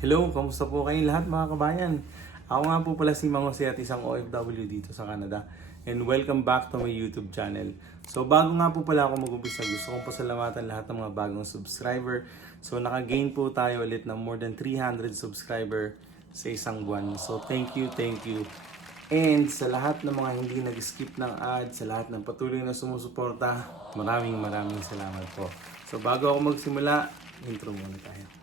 Hello, kamusta po kayong lahat mga kabayan? Ako nga po pala si Mang Jose at isang OFW dito sa Canada. And welcome back to my YouTube channel. So bago nga po pala ako mag-umpisa, gusto kong pasalamatan lahat ng mga bagong subscriber. So naka-gain po tayo ulit ng more than 300 subscriber sa isang buwan. So thank you, thank you. And sa lahat ng mga hindi nag-skip ng ads, sa lahat ng patuloy na sumusuporta, maraming salamat po. So bago ako magsimula, intro muna tayo.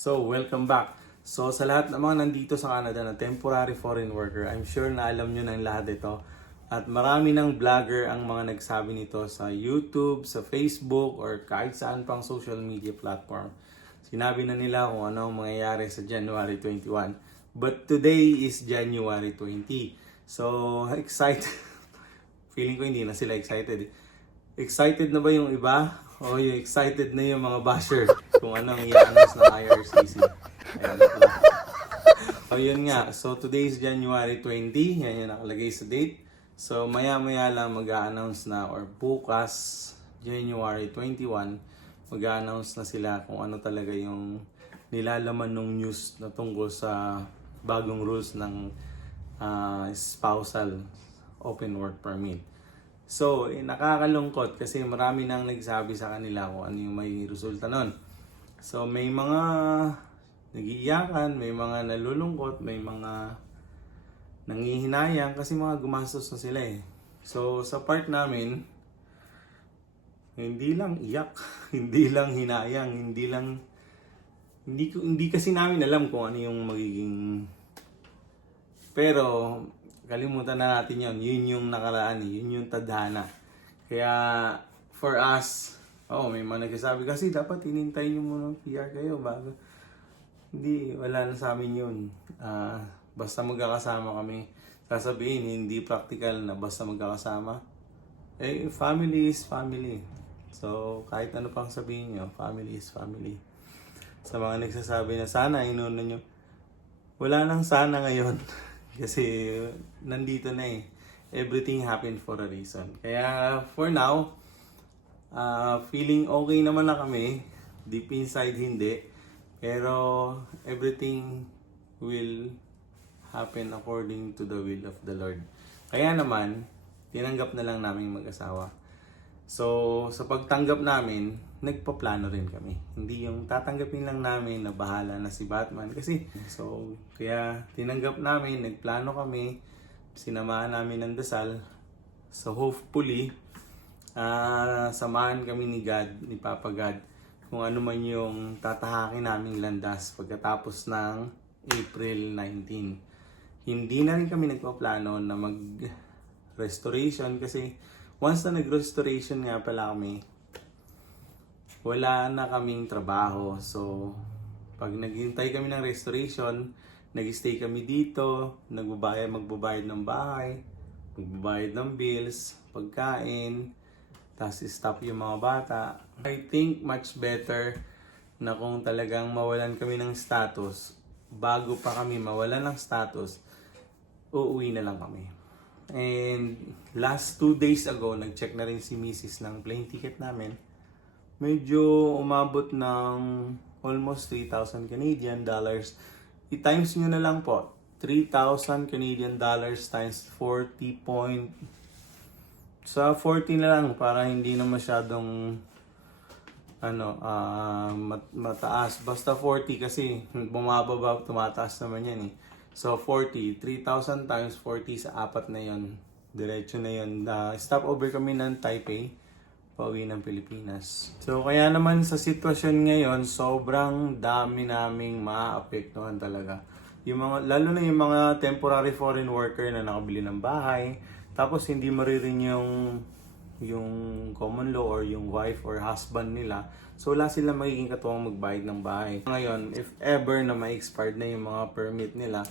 So, welcome back. So, sa lahat ng mga nandito sa Canada na temporary foreign worker, I'm sure na alam nyo ng lahat ito. At marami ng vlogger ang mga nagsabi nito sa YouTube, sa Facebook, or kahit saan pang social media platform. Sinabi na nila kung ano ang mangyayari sa January 21. But today is January 20. So, excited. Feeling ko hindi na sila excited. Excited na ba yung iba? O yung excited na yung mga basher kung anong i-announce ng IRCC? So yun nga, so today is January 20, yan yung nakalagay sa date. So maya-maya lang mag-a-announce na, or bukas, January 21, mag-a-announce na sila kung ano talaga yung nilalaman ng news na tungkol sa bagong rules ng spousal open work permit. So, nakakalungkot kasi marami nang nagsabi sa kanila kung ano yung may resulta nun. So, may mga nagiiyakan, may mga nalulungkot, may mga nangihinayang kasi mga gumastos na sila eh. So, sa part namin, hindi lang iyak, hindi lang hinayang, hindi kasi namin alam kung ano yung magiging. Pero kalimutan na natin yun. Yun yung nakaraan, yun yung tadhana. Kaya, for us, may mga nagsasabi kasi dapat hinintay nyo muna PR kayo bago. Hindi, wala na sa amin yun. Basta magkakasama kami. Sasabihin, hindi practical na basta magkakasama. Family is family. So, kahit ano pang sabihin nyo, family is family. Sa mga nagsasabi na sana inuuna nyo, wala nang sana ngayon. Kasi nandito na eh. Everything happened for a reason. Kaya for now, feeling okay naman na kami. Deep inside hindi. Pero everything will happen according to the will of the Lord. Kaya naman, tinanggap na lang namin mag-asawa. So, sa pagtanggap namin, nagpaplano rin kami. Hindi yung tatanggapin lang namin na bahala na si Batman. Kaya tinanggap namin, nagplano kami, sinamahan namin ng dasal. So, hopefully, samahan kami ni God, ni Papa God, kung ano man yung tatahakin naming landas pagkatapos ng April 19. Hindi na rin kami nagpaplano na mag-restoration kasi once na nag-restoration nga pala kami, wala na kaming trabaho. So, pag naghintay kami ng restoration, nag-stay kami dito, magbabayad ng bahay, magbabayad ng bills, pagkain, tapos stop yung mga bata. I think much better na kung talagang mawalan kami ng status, bago pa kami mawalan ng status, uuwi na lang kami. And last 2 days ago, nag-check na rin si Mrs. ng plane ticket namin. Medyo umabot ng almost 3,000 Canadian dollars. I-times nyo na lang po. 3,000 Canadian dollars times 40 point. Sa 40 na lang para hindi na masyadong mataas. Basta 40 kasi bumababa, tumataas naman yan eh. So 40, 3,000 times 40 sa apat na yon. Diretso na yon. Stopover kami ng Taipei, pauwi ng Pilipinas. So kaya naman sa sitwasyon ngayon, sobrang dami naming maapektuhan talaga. Lalo na yung mga temporary foreign worker na nakabili ng bahay, tapos hindi maririn yung common law or yung wife or husband nila. So wala silang magiging katuwang magbayad ng bahay. Ngayon, if ever na ma-expired na yung mga permit nila,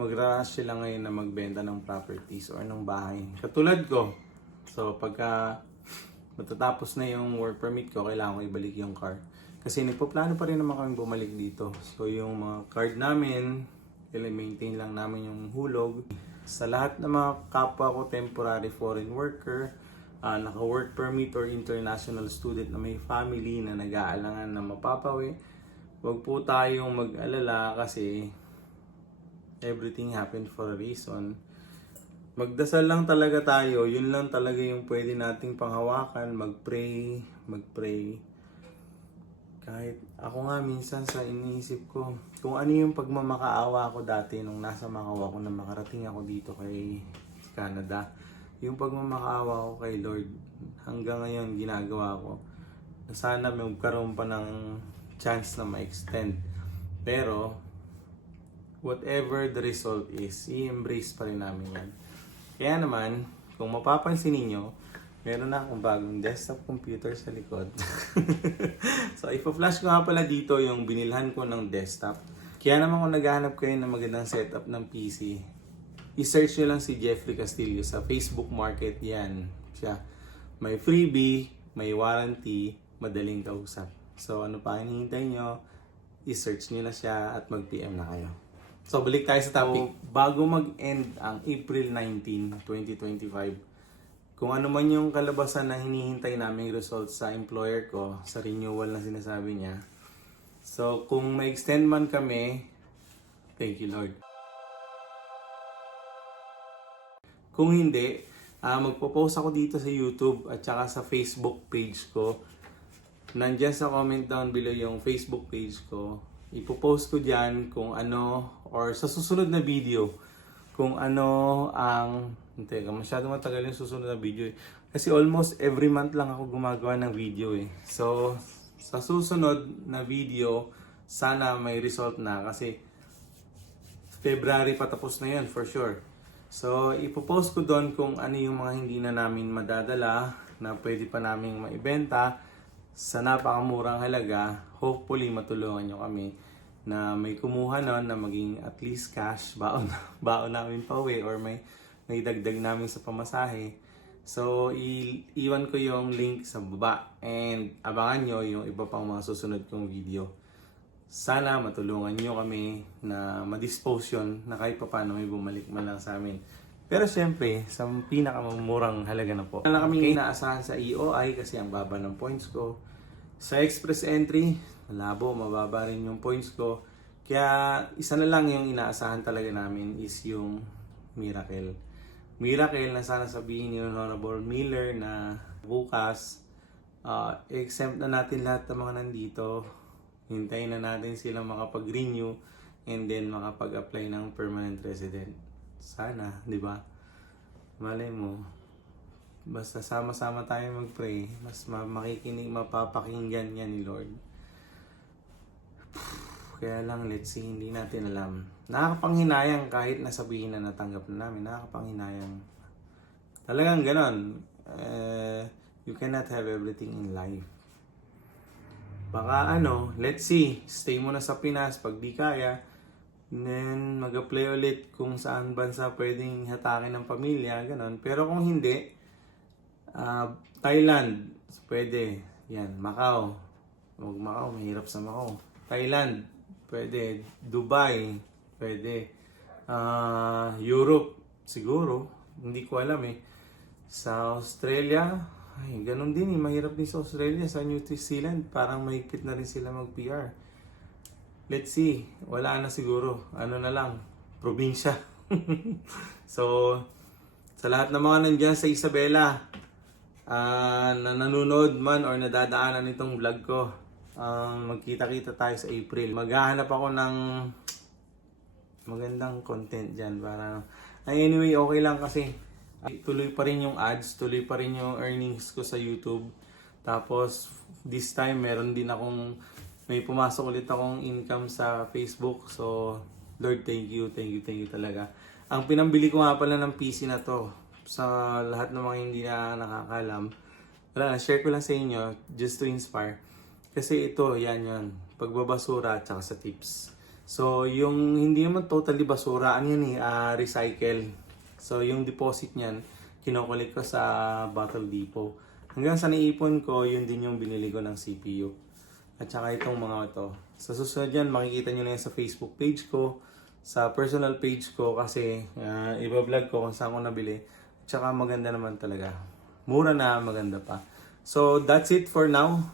mag-rush sila ngayon na magbenta ng properties or ng bahay. Katulad ko. So pagka matatapos na yung work permit ko, kailangan ko ibalik yung car. Kasi nagpaplano pa rin naman kami bumalik dito. So yung mga card namin, maintain lang namin yung hulog. Sa lahat ng mga kapwa ko temporary foreign worker, naka-work permit or international student na may family na nag-aalangan na mapapawi, huwag po tayong mag-alala kasi everything happened for a reason. Magdasal lang talaga tayo, yun lang talaga yung pwede nating panghawakan, mag-pray. Kahit ako nga minsan sa iniisip ko, kung ano yung pagmamakaawa ko dati nung nasa Macau ako na makarating ako dito kay Canada. Yung pagmamakaawa ko kay Lord, hanggang ngayon ginagawa ko. Sana magkaroon pa ng chance na ma-extend. Pero, whatever the result is, i-embrace pa rin namin yan. Kaya naman, kung mapapansin ninyo, meron na akong bagong desktop computer sa likod. So, ipa-flash ko nga pala dito yung binilhan ko ng desktop. Kaya naman kung naghahanap kayo ng magandang setup ng PC, i-search nyo lang si Jeffrey Castillo sa Facebook Market. Yan siya. May freebie, may warranty, madaling kausap. So, ano pa hinihintay nyo? I-search nyo na siya at mag-PM na kayo. So, balik tayo sa topic. So, bago mag-end ang April 19, 2025, kung ano man yung kalabasan na hinihintay naming results sa employer ko, sa renewal na sinasabi niya. So, kung ma-extend man kami, thank you Lord. Kung hindi, magpo-post ako dito sa YouTube at saka sa Facebook page ko. Nandiyan sa comment down below yung Facebook page ko. Ipo-post ko dyan kung ano, or sa susunod na video, kung ano ang... Teka, masyado matagal yung susunod na video eh. Kasi almost every month lang ako gumagawa ng video eh. So, sa susunod na video, sana may result na kasi February patapos na yan for sure. So, ipopost ko doon kung ano yung mga hindi na namin madadala na pwede pa naming maibenta sa napakamurang halaga. Hopefully, matulungan nyo kami na may kumuha nun na maging at least cash, baon namin pa uwi or may dagdag namin sa pamasahe. So, iwan ko yung link sa baba and abangan nyo yung iba pang mga susunod kong video. Sana matulungan nyo kami na ma-dispose yun na kahit pa paano may bumalik man lang sa amin. Pero syempre, sa pinakamamurang halaga na po. Wala kami inaasahan sa EOI kasi ang baba ng points ko. Sa Express Entry, malabo, mababa rin yung points ko. Kaya isa na lang yung inaasahan talaga namin is yung Miracle. Miracle na sana sabihin ni Honorable Miller na bukas, exempt na natin lahat ng mga nandito. Hintayin na natin silang makapag-renew and then makapag-apply ng permanent resident. Sana, di ba? Malay mo, basta sama-sama tayo mag-pray, mas makikinig, mapapakinggan yan ni Lord. Kaya lang, let's see, hindi natin alam. Nakakapanghinayang kahit nasabihin na natanggap na namin. Nakakapanghinayang. Talagang ganon. You cannot have everything in life. Baka let's see, stay muna sa Pinas pag di kaya. Then mag-apply ulit kung saan bansa pwedeng hatakin ng pamilya, ganon. Pero kung hindi, Thailand, pwede. Yan, Macau. Huwag Macau, mahirap sa Macau. Thailand, pwede. Dubai, pwede. Europe, siguro. Hindi ko alam eh. Sa Australia, ay, ganun din eh. Mahirap din sa Australia. Sa New Zealand, parang mahigpit na rin sila mag-PR. Let's see. Wala na siguro. Ano na lang. Probinsya. So, sa lahat ng mga nandyan sa Isabela, na nanonood man or nadadaanan itong vlog ko, magkita-kita tayo sa April. Maghahanap ako ng magandang content dyan. Anyway, okay lang kasi tuloy pa rin yung ads, tuloy pa rin yung earnings ko sa YouTube. Tapos, this time, may pumasok ulit akong income sa Facebook. So, Lord, thank you talaga. Ang pinambili ko nga pala ng PC na to, sa lahat ng mga hindi na nakakalam, share ko lang sa inyo, just to inspire. Kasi ito, yan, pagbabasura at saka sa tips. So, yung hindi naman totally basura, recycle. So, yung deposit niyan, kinukulik ko sa Bottle Depot. Hanggang sa naipon ko, yun din yung binili ko ng CPU. At saka itong mga ito. Sa susunod yan, makikita nyo na yan sa Facebook page ko, sa personal page ko kasi iba-vlog ko kung saan ko nabili. At saka maganda naman talaga. Mura na, maganda pa. So that's it for now.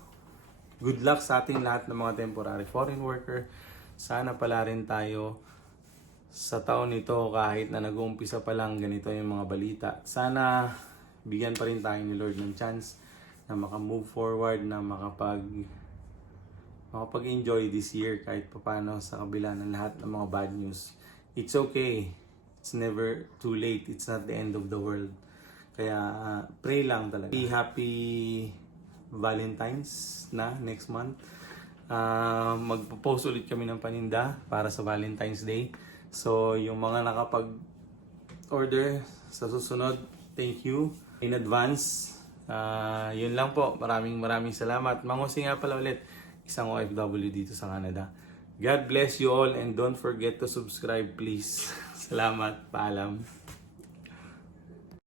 Good luck sa ating lahat ng mga temporary foreign worker. Sana pala rin tayo sa taon nito kahit na nag-uumpisa pa lang ganito yung mga balita. Sana bigyan pa rin tayo ni Lord ng chance na maka-move forward, na makapag-enjoy this year kahit paano sa kabila ng lahat ng mga bad news. It's okay. It's never too late. It's not the end of the world. Kaya pray lang talaga. Happy Valentine's na next month. Magpo-post ulit kami ng paninda para sa Valentine's Day. So yung mga nakapag-order sa susunod, thank you in advance. Yun lang po. Maraming salamat. Mangusi nga pala ulit. Isang OFW dito sa Canada. God bless you all and don't forget to subscribe please. Salamat. Paalam.